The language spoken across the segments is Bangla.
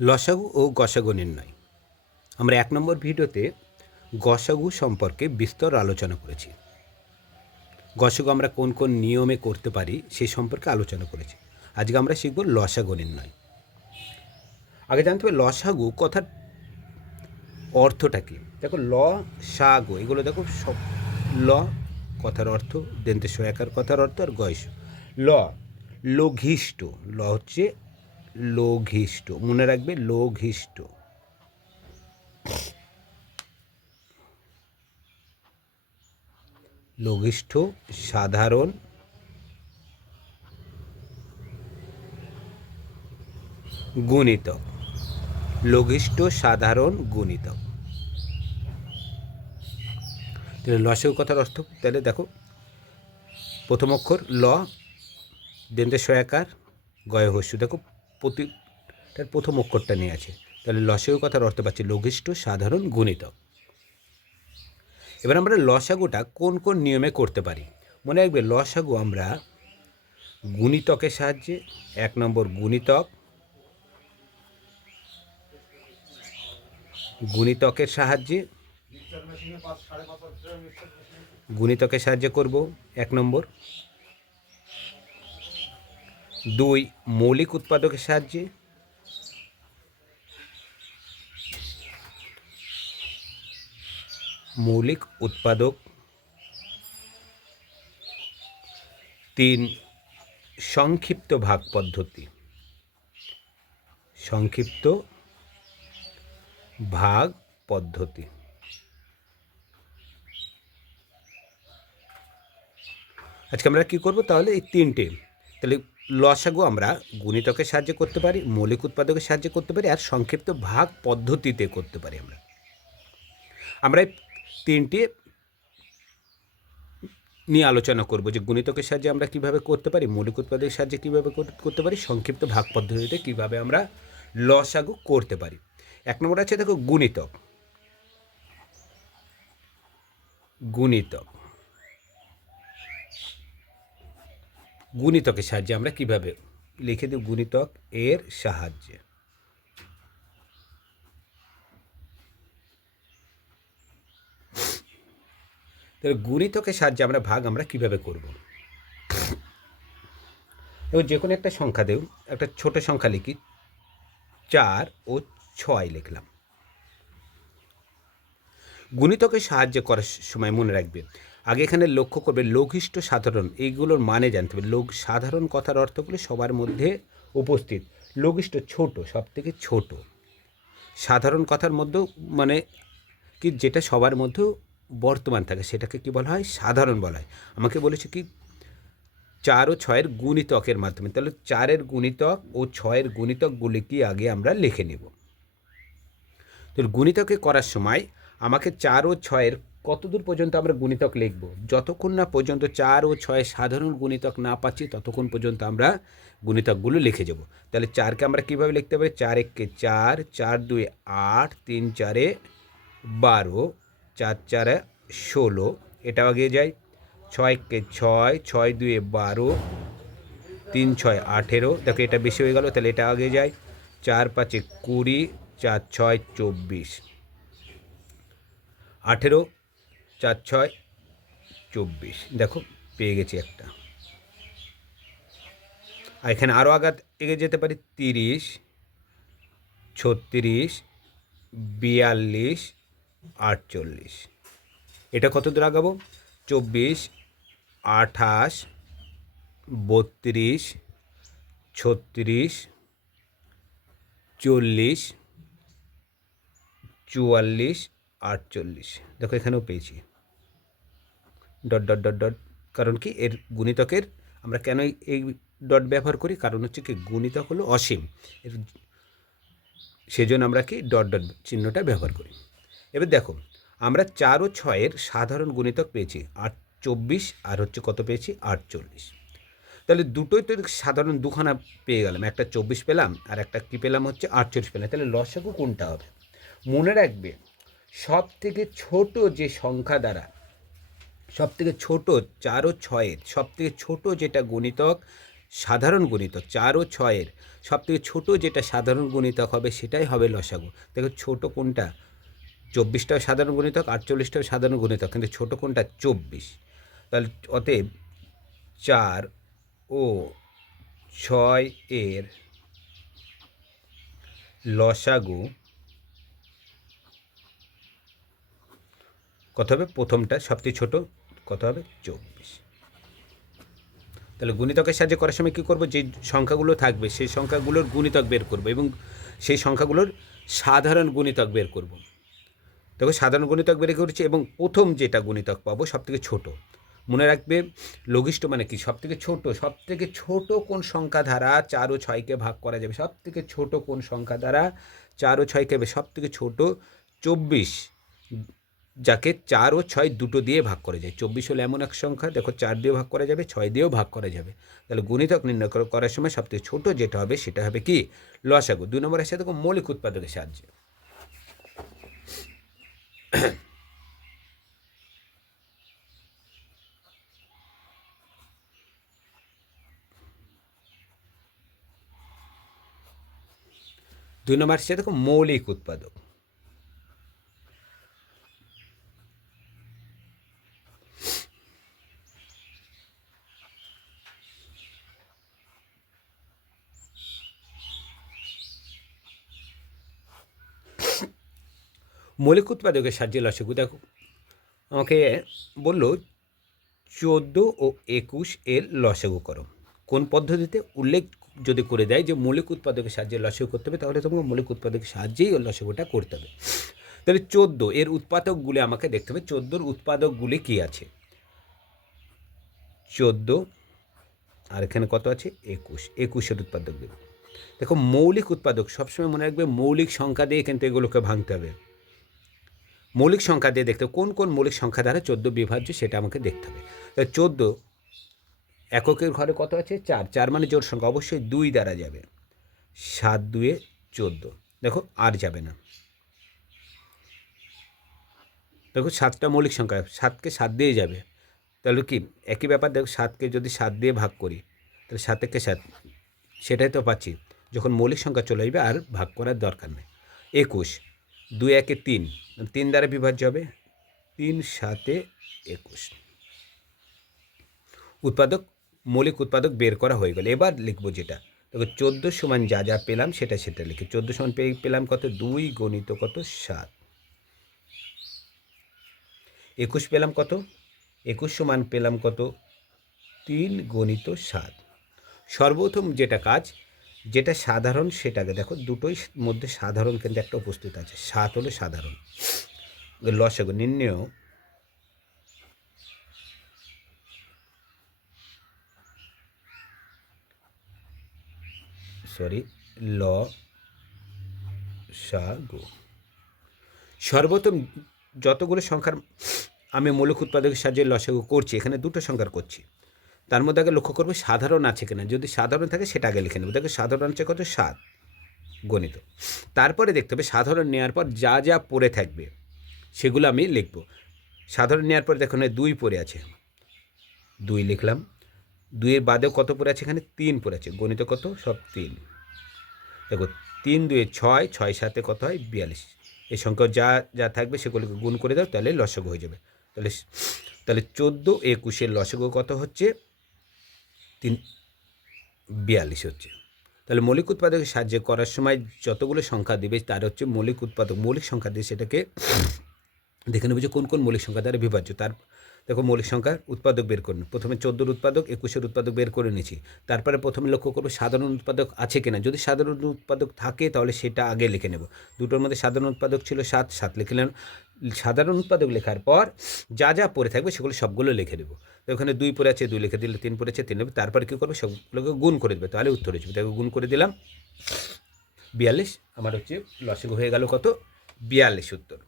লসাগু ও গসাগু নির্ণয়। আমরা এক নম্বর ভিডিওতে গসাগু সম্পর্কে বিস্তর আলোচনা করেছি। গসাগু আমরা কোন কোন নিয়মে করতে পারি সে সম্পর্কে আলোচনা করেছি। আজকে আমরা শিখব লসাগু নির্ণয়। আগে জানতে হবে লসাগু কথার অর্থটা কি? দেখো ল সাগু এগুলো দেখো সব ল কথার অর্থ দেন্তে সয়াকার কথার অর্থ আর গয়স ল, লঘিষ্ঠ, ল হচ্ছে লঘিষ্ঠ, মনে রাখবে লঘিষ্ঠ। লঘিষ্ঠ, সাধারণ। গুণিতক লঘিষ্ঠ, সাধারণ গুণিতক তাহলে লসেও কথার অর্থ, তাহলে দেখো, প্রথম অক্ষর ল দেন্দ্র সয়াকার, গয় হস্য। দেখো প্রতিটার প্রথম অক্ষরটা নিয়ে আছে। তাহলে লসেও কথার অর্থ পাচ্ছি লঘিষ্ঠ, সাধারণ গুণিতক এবার আমরা লসাগুটা কোন কোন নিয়মে করতে পারি? মনে রাখবে, লসাগু আমরা গুণিতকের সাহায্যে, এক নম্বর গুণিতক, গুণিতকের সাহায্যে গুণিতকের সাহায্যে করব, এক নম্বর। দুই, মৌলিক উৎপাদকের সাহায্যে। মৌলিক উৎপাদক। তিন, সংক্ষিপ্ত ভাগ পদ্ধতি। সংক্ষিপ্ত ভাগ পদ্ধতি। আজকে আমরা কি করব? তাহলে এই তিনটে। তাহলে লসাগু আমরা গুণিতকের সাহায্যে করতে পারি, মৌলিক উৎপাদকের সাহায্যে করতে পারি আর সংক্ষিপ্ত ভাগ পদ্ধতিতে করতে পারি আমরা। আমরা এই তিনটে নিয়ে আলোচনা করব যে গুণিতকের সাহায্যে আমরা কীভাবে করতে পারি, মৌলিক উৎপাদকের সাহায্যে কীভাবে করতে পারি, সংক্ষিপ্ত ভাগ পদ্ধতিতে কীভাবে আমরা লসাগু করতে পারি। এক নম্বর আছে দেখো গুণিতক। গুণিতক। গুণিতকের সাহায্যে আমরা কীভাবে লিখে দিই গুণিতক এর সাহায্যে? তাহলে গুণিতকের সাহায্যে আমরা ভাগ আমরা কীভাবে করব? এবার যে কোনো একটা সংখ্যা দেও একটা ছোট সংখ্যা লিখি, চার ও ছয় লিখলাম। গুণিতকের সাহায্য করার সময় মনে রাখবে আগে এখানে লক্ষ্য করবে লঘিষ্ঠ সাধারণ, এইগুলোর মানে জানতে হবে। লোক সাধারণ কথার অর্থগুলো সবার মধ্যে উপস্থিত। লঘিষ্ঠ ছোট সব থেকে ছোট। সাধারণ কথার মধ্যেও মানে কি যেটা সবার মধ্যেও বর্তমান থাকে, সেটাকে কি বলা হয়? সাধারণ বলা হয়। আমাকে বলেছে কি, চার ও ছয়ের গুণিতকের মাধ্যমে। তাহলে চারের গুণিতক ও ছয়ের গুণিতকগুলি কি আগে আমরা লিখে নেব। তো গুণিতকে করার সময় আমাকে চার ও ছয়ের কতদূর পর্যন্ত আমরা গুণিতক লিখব? যতক্ষণ না পর্যন্ত চার ও ছয় সাধারণ গুণিতক না পাচ্ছি, ততক্ষণ পর্যন্ত আমরা গুণিতকগুলো লিখে যাব। তাহলে চারকে আমরা কীভাবে লিখতে পারি? চার এককে চার চার দুই আট, তিন চারে বারো, চার চারে ষোলো এটা আগে যায়। ছয়কে ছয় ছয় দুয়ে বারো, তিন ছয় আঠেরো, দেখো এটা বেশি হয়ে গেল, তাহলে এটা আগে যায়। চার পাঁচে কুড়ি, চার ছয় চব্বিশ, আঠেরো চার ছয়, চব্বিশ। দেখো, পেয়ে গেছি একটা। আর এখানে আরও আঘাত এগিয়ে যেতে পারি, তিরিশ, ছত্রিশ, বিয়াল্লিশ, আটচল্লিশ। এটা কত দূর আগাবো? চব্বিশ, আঠাশ, বত্রিশ, ছত্রিশ, চল্লিশ, চুয়াল্লিশ, আটচল্লিশ। দেখো, এখানেও পেয়েছি। ডট ডট ডট ডট কারণ কি? এর গুণিতকের আমরা কেন এই ডট ব্যবহার করি? কারণ হচ্ছে কি, গুণিতক হলো অসীম। এর সেজন্য আমরা কি ডট ডট চিহ্নটা ব্যবহার করি। এবার দেখো, আমরা চার ও ছয়ের সাধারণ গুণিতক পেয়েছি, আট চব্বিশ, আর হচ্ছে কত পেয়েছি? আটচল্লিশ। তাহলে দুটোই তো সাধারণ দুখানা পেয়ে গেলাম, একটা চব্বিশ পেলাম, আর একটা কী পেলাম? হচ্ছে আটচল্লিশ পেলাম। তাহলে লসাগু কোনটা হবে? মনে রাখবে সব থেকে ছোট যে সংখ্যা দ্বারা সব থেকে ছোট চার ও ছয়ের সব থেকে ছোট যেটা গণিতক সাধারণ গুণিতক, চার ও ছয়ের সব থেকে ছোটো যেটা সাধারণ গুণিতক হবে সেটাই হবে লসাগু। দেখো ছোটো কোনটা? চব্বিশটাও সাধারণ গুণিতক, আটচল্লিশটাও সাধারণ গুণিতক, কিন্তু ছোটো কোনটা? চব্বিশ। তাহলে অতএব চার ও ছয় এর লসাগু কত হবে? প্রথমটা সবচেয়ে ছোট কত হবে? চব্বিশ। তাহলে গুণিতকের সাহায্যে করার সময় কী করব? যে সংখ্যাগুলো থাকবে, সেই সংখ্যাগুলোর গুণিতক বের করব এবং সেই সংখ্যাগুলোর সাধারণ গুণিতক বের করব। দেখো, সাধারণ গুণিতক বের করেছি এবং প্রথম যেটা গুণিতক পাবো সব থেকে ছোটো। মনে রাখবে, লঘিষ্ঠ মানে কি? সব থেকে ছোট সব থেকে ছোট কোন সংখ্যা দ্বারা চার ও ছয়কে ভাগ করা যাবে? সব থেকে ছোট কোন সংখ্যা দ্বারা চার ও ছয়কে সব থেকে ছোট চব্বিশ। যাকে চার ও ছয় দুটো দিয়ে ভাগ করা যায়। চব্বিশ হলো এমন এক সংখ্যা, দেখো চার দিয়েও ভাগ করা যাবে, ছয় দিয়েও ভাগ করা যাবে। তাহলে গুণিতক নির্ণয় করার সময় সবথেকে ছোটো যেটা হবে সেটা হবে কি? লসাগু। দুই নম্বর আসে দেখো মৌলিক উৎপাদকের সাহায্যে। দুই নম্বর আসছে দেখো মৌলিক উৎপাদক। মৌলিক উৎপাদকের সাহায্যে লসগু দেখো। আমাকে বলল, চোদ্দ ও একুশ এর লসাগু করো। কোন পদ্ধতিতে? উল্লেখ যদি করে দেয় যে মৌলিক উৎপাদকের সাহায্যে লসাগু করতে হবে, তাহলে তোমাকে মৌলিক উৎপাদকের সাহায্যেই লসাগুটা করতে হবে। তাহলে চোদ্দ, এর উৎপাদকগুলি আমাকে দেখতে হবে। চোদ্দোর উৎপাদকগুলি কী আছে? চোদ্দ, আর এখানে কত আছে? একুশ। একুশের উৎপাদক দেব দেখো, মৌলিক উৎপাদক সবসময় মনে রাখবে, মৌলিক সংখ্যা দিয়ে কিন্তু এগুলোকে ভাঙতে হবে। মৌলিক সংখ্যা দিয়ে দেখতে হবে। কোন কোন মৌলিক সংখ্যা দ্বারা চোদ্দ বিভাজ্য সেটা আমাকে দেখতে হবে। চোদ্দ এককের ঘরে কত আছে? চার। চার মানে জোর সংখ্যা। অবশ্যই দুই দ্বারা যাবে। সাত দুয়ে চোদ্দ। দেখো, আর যাবে না। দেখো, সাতটা মৌলিক সংখ্যা। সাতকে সাত দিয়ে যাবে। তাহলে কি? একই ব্যাপার। দেখো, সাতকে যদি সাত দিয়ে ভাগ করি, তাহলে সাত একে সাত। সেটাই তো পাচ্ছি। যখন মৌলিক সংখ্যা চলে আসবে, আর ভাগ করার দরকার নেই। একুশ। দুই একে তিন তিন দ্বারা বিভাজ্য হবে? তিন সাতে একুশ। উৎপাদক, মৌলিক উৎপাদক বের করা হয়ে গেল। এবার লিখব যেটা। দেখো, চোদ্দ সমান যা যা পেলাম, সেটা সেটা লিখে। চোদ্দ সমান পেয়ে পেলাম কত? দুই গণিত কত? সাত। একুশ পেলাম কত? একুশ সমান পেলাম কত? তিন গণিত সাত। সর্বপ্রথম যেটা কাজ যেটা সাধারণ সেটাকে দেখো, দুটোই মধ্যে সাধারণ কিন্তু একটা উপস্থিত আছে। সাত হলো সাধারণ। লসাগু, নির্ণয়। সরি ল সর্বপ্রথম যতগুলো সংখ্যার আমি মৌলিক উৎপাদকের সাহায্যে লসাগু করছি, এখানে দুটো সংখ্যার করছি। তার মধ্যে আগে লক্ষ্য করব সাধারণ আছে কিনা। যদি সাধারণ থাকে সেটা আগে লিখে নেব। দেখো সাধারণ আছে কত? সাত। গণিত। তারপরে দেখতে হবে সাধারণ নেওয়ার পর যা যা পড়ে থাকবে সেগুলো আমি লিখব। সাধারণ নেওয়ার পর দেখো না দুই পড়ে আছে। দুই লিখলাম। দুইয়ের বাদেও কত পড়ে আছে এখানে? তিন পড়ে আছে। গণিত কত? সব তিন। দেখো, তিন, দুয়ে ছয় ছয় সাথে কত হয়? বিয়াল্লিশ। এই সংখ্যা যা যা থাকবে সেগুলোকে গুণ করে দাও, তাহলে লসগু হয়ে যাবে। তাহলে তাহলে চোদ্দ, একুশের লসগু কত হচ্ছে? তিন বিয়াল্লিশ হচ্ছে। তাহলে মৌলিক উৎপাদকে সাহায্য করার সময় যতগুলো সংখ্যা দিবে, তার হচ্ছে মৌলিক উৎপাদক, মৌলিক সংখ্যা দিয়ে সেটাকে দেখে নেবে যে কোন কোন মৌলিক সংখ্যা দ্বারা বিভাজ্য। তার দেখো মৌলিক সংখ্যার উৎপাদক বের করুন। প্রথমে চোদ্দোর উৎপাদক, একুশের উৎপাদক বের করে নিয়েছি। তারপরে প্রথমে লক্ষ্য করব সাধারণ উৎপাদক আছে কিনা। যদি সাধারণ উৎপাদক থাকে, তাহলে সেটা আগে লিখে নেব। দুটোর মধ্যে সাধারণ উৎপাদক ছিল সাত সাত লিখলেন সাধারণ উৎপাদক লেখার পর যা যা পড়ে থাকবে সেগুলো সবগুলো লিখে দেবো তো ওখানে দুই পড়ে আছে, দুই লিখে দিলে তিন পড়ে আছে, তিন লিখবে তারপরে কী করবে? সবগুলোকে গুণ করে দেবে। তাহলে উত্তর হয়ে যাবে। তাকে গুণ করে দিলাম। বিয়াল্লিশ, আমার হচ্ছে লসগু হয়ে গেল কত? বিয়াল্লিশ উত্তর।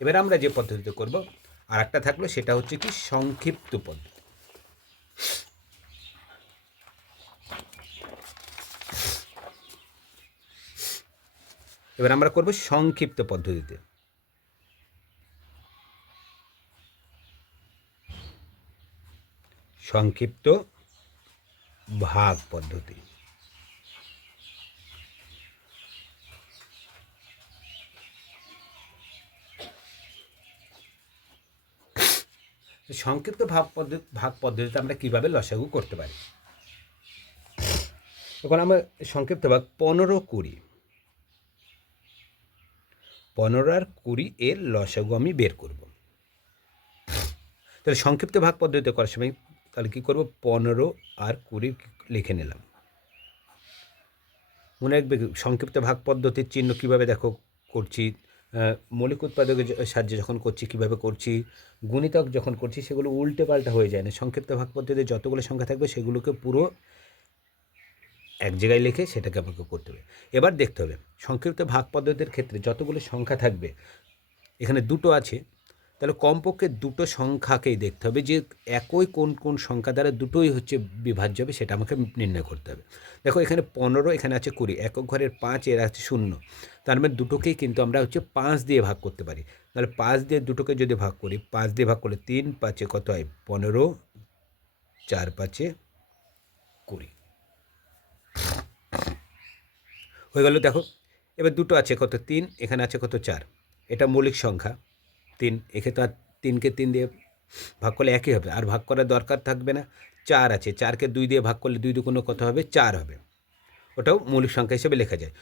এবার আমরা যে পদ্ধতিতে করব আর একটা থাকল, সেটা হচ্ছে কি সংক্ষিপ্ত পদ্ধতি এবার আমরা করব সংক্ষিপ্ত পদ্ধতিতে। সংক্ষিপ্ত ভাগ পদ্ধতি। সংক্ষিপ্ত ভাগ পদ্ধতি ভাগ পদ্ধতিতে আমরা কীভাবে লসাগু করতে পারি? এখন আমরা সংক্ষিপ্ত ভাগ পনেরো কুড়ি। পনেরো আর কুড়ি এর লসাগু আমি বের করব। তাহলে সংক্ষিপ্ত ভাগ পদ্ধতিতে করার সময় তাহলে কী করব? পনেরো আর কুড়ি লিখে নিলাম। মনে রাখবে সংক্ষিপ্ত ভাগ পদ্ধতির চিহ্ন কীভাবে দেখো? করছি মৌলিক উৎপাদকের সাহায্যে যখন করছি, কীভাবে করছি, গুণিতক যখন করছি, সেগুলো উল্টে পাল্টা হয়ে যায় না। সংক্ষিপ্ত ভাগ পদ্ধতিতে যতগুলো সংখ্যা থাকবে, সেগুলোকে পুরো এক জায়গায় লিখে সেটাকে আমাকে করতে হবে। এবার দেখতে হবে, সংক্ষিপ্ত ভাগ পদ্ধতির ক্ষেত্রে যতগুলো সংখ্যা থাকবে, এখানে দুটো আছে, তাহলে কমপক্ষে দুটো সংখ্যাকেই দেখতে হবে, যে একই কোন কোন সংখ্যা দ্বারা দুটোই হচ্ছে বিভাজ্য হবে, সেটা আমাকে নির্ণয় করতে হবে। দেখো, এখানে পনেরো, এখানে আছে কুড়ি, একক ঘরের পাঁচ, এর আছে শূন্য। তার মানে দুটোকেই কিন্তু আমরা হচ্ছে পাঁচ দিয়ে ভাগ করতে পারি। তাহলে পাঁচ দিয়ে দুটোকে যদি ভাগ করি, পাঁচ দিয়ে ভাগ করলে তিন পাঁচে কত হয়? পনেরো, চার পাঁচে কুড়ি। হয়ে গেল দেখো, এবার দুটো আছে কত? তিন, এখানে আছে কত? চার। এটা মৌলিক সংখ্যা। তিন এক্ষেত্রে আর তিনকে তিন দিয়ে ভাগ করলে একই হবে। আর ভাগ করার দরকার থাকবে না। চার আছে, চারকে দুই দিয়ে ভাগ করলে দুই দুগুণ কত হবে? চার হবে। ওটাও মৌলিক সংখ্যা হিসেবে লেখা যায়।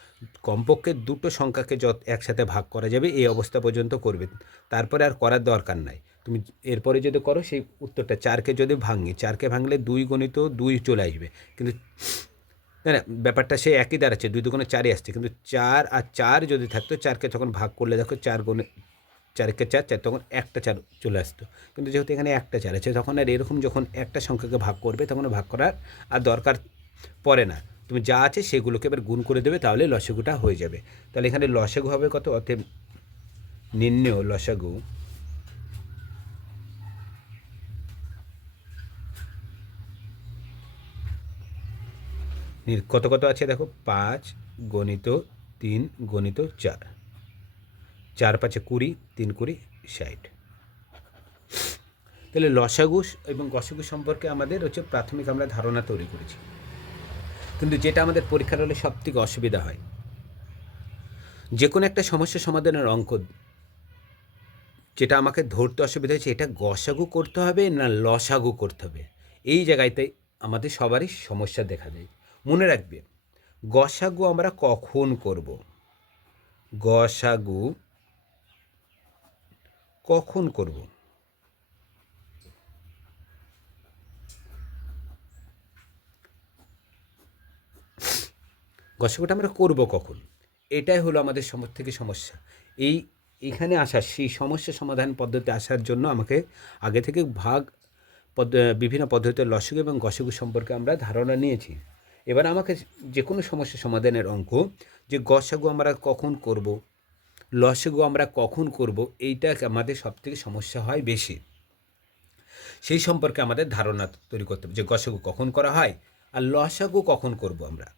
কমপক্ষে দুটো সংখ্যাকে যত একসাথে ভাগ করা যাবে, এই অবস্থা পর্যন্ত করবে। তারপরে আর করার দরকার নাই। তুমি এরপরে যদি করো, সেই উত্তরটা চারকে যদি ভাঙি, চারকে ভাঙলে দুই গণিত দুই চলে আসবে। কিন্তু না না, ব্যাপারটা সে একই দাঁড়াচ্ছে, দুই দুগুণে চারই আসছে। কিন্তু চার আর চার যদি থাকতো, চারকে যখন ভাগ করলে দেখো চার গুণে, চারকে চার চার তখন একটা চার চলে আসতো। কিন্তু যেহেতু এখানে একটা চার আছে, তখন আর এরকম যখন একটা সংখ্যাকে ভাগ করবে, তখন ভাগ করার আর দরকার পড়ে না। তুমি যা আছে সেগুলোকে এবার গুণ করে দেবে, তাহলে লসাগুটা হয়ে যাবে। তাহলে এখানে লসাগু হবে কত? অতএব নির্ণয় লসাগু কত কত আছে দেখো? পাঁচ গণিত তিন গণিত চার। চার পাঁচে কুড়ি, তিন কুড়ি ষাট। তাহলে লসাগু এবং গসাগু সম্পর্কে আমাদের হচ্ছে প্রাথমিক আমরা ধারণা তৈরি করেছি। কিন্তু যেটা আমাদের পরীক্ষার হলে সব থেকে অসুবিধা হয় যে কোনো একটা সমস্যা সমাধানের অঙ্ক যেটা আমাকে ধরতে অসুবিধা হয়েছে, এটা গসাগু করতে হবে না লসাগু করতে হবে, এই জায়গাতে আমাদের সবারই সমস্যা দেখা দেয়। মনে রাখবে, গসাগু আমরা কখন করব? গসাগু কখন করব? গসাগুটা আমরা করব কখন? এটাই হলো আমাদের সম থেকে সমস্যা। এই, এখানে আসার সেই সমস্যা সমাধান পদ্ধতি আসার জন্য আমাকে আগে থেকে ভাগ বিভিন্ন পদ্ধতির লসগু এবং গসগু সম্পর্কে আমরা ধারণা নিয়েছি। এবার আমাকে যে কোনো সমস্যা সমাধানের অঙ্ক, যে গসাগু আমরা কখন করব লসগু আমরা কখন করব, এইটা আমাদের সবথেকে সমস্যা হয় বেশি। সেই সম্পর্কে আমাদের ধারণা তৈরি করতে হবে যে গসাগু কখন করা হয় আর লসাগু কখন করব আমরা?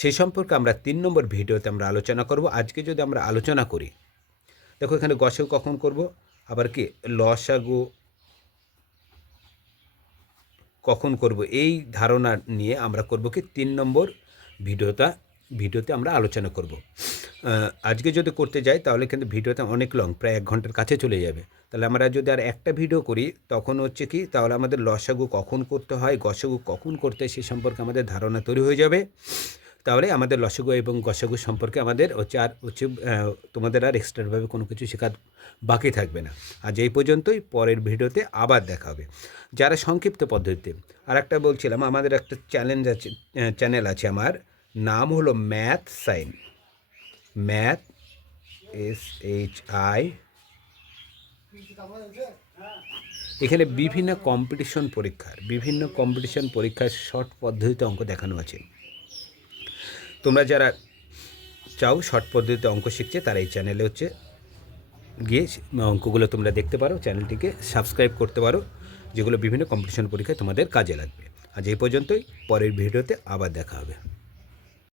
সেই সম্পর্কে আমরা তিন নম্বর ভিডিওতে আমরা আলোচনা করব। আজকে যদি আমরা আলোচনা করি, দেখো এখানে গসাগু কখন করব? আবার কি? লসাগু কখন করব? এই ধারণা নিয়ে আমরা করব কি? তিন নম্বর ভিডিওটা ভিডিওতে আমরা আলোচনা করব। আজকে যদি করতে যাই, তাহলে কিন্তু ভিডিওটা অনেক লং প্রায় এক ঘণ্টার কাছে চলে যাবে। তাহলে আমরা যদি আর একটা ভিডিও করি, তখন হচ্ছে কি, তাহলে আমাদের লসাগু কখন করতে হয়, গসাগু কখন করতে হয়, সে সম্পর্কে আমাদের ধারণা তৈরি হয়ে যাবে। তাহলে আমাদের লসাগু এবং গসাগু সম্পর্কে আমাদের হচ্ছে আর হচ্ছে তোমাদের আর এক্সট্রাভাবে কোনো কিছু শেখার বাকি থাকবে না। আজ এই পর্যন্তই, পরের ভিডিওতে আবার দেখা হবে। যারা সংক্ষিপ্ত পদ্ধতিতে আর একটা বলছিলাম, আমাদের একটা চ্যালেঞ্জ আছে চ্যানেল আছে আমার। নাম হলো math shine. Math, S H I. এখানে বিভিন্ন কম্পিটিশন পরীক্ষার, বিভিন্ন কম্পিটিশন পরীক্ষার শর্ট পদ্ধতিতে অঙ্ক দেখানো আছে। তোমরা যারা চাও শর্ট পদ্ধতিতে অঙ্ক শিখছে, তারা এই চ্যানেলে হচ্ছে গিয়ে অঙ্কগুলো তোমরা দেখতে পারো, চ্যানেলটিকে সাবস্ক্রাইব করতে পারো, যেগুলো বিভিন্ন কম্পিটিশন পরীক্ষায় তোমাদের কাজে লাগবে। আজ এই পর্যন্তই, পরের ভিডিওতে আবার দেখা হবে।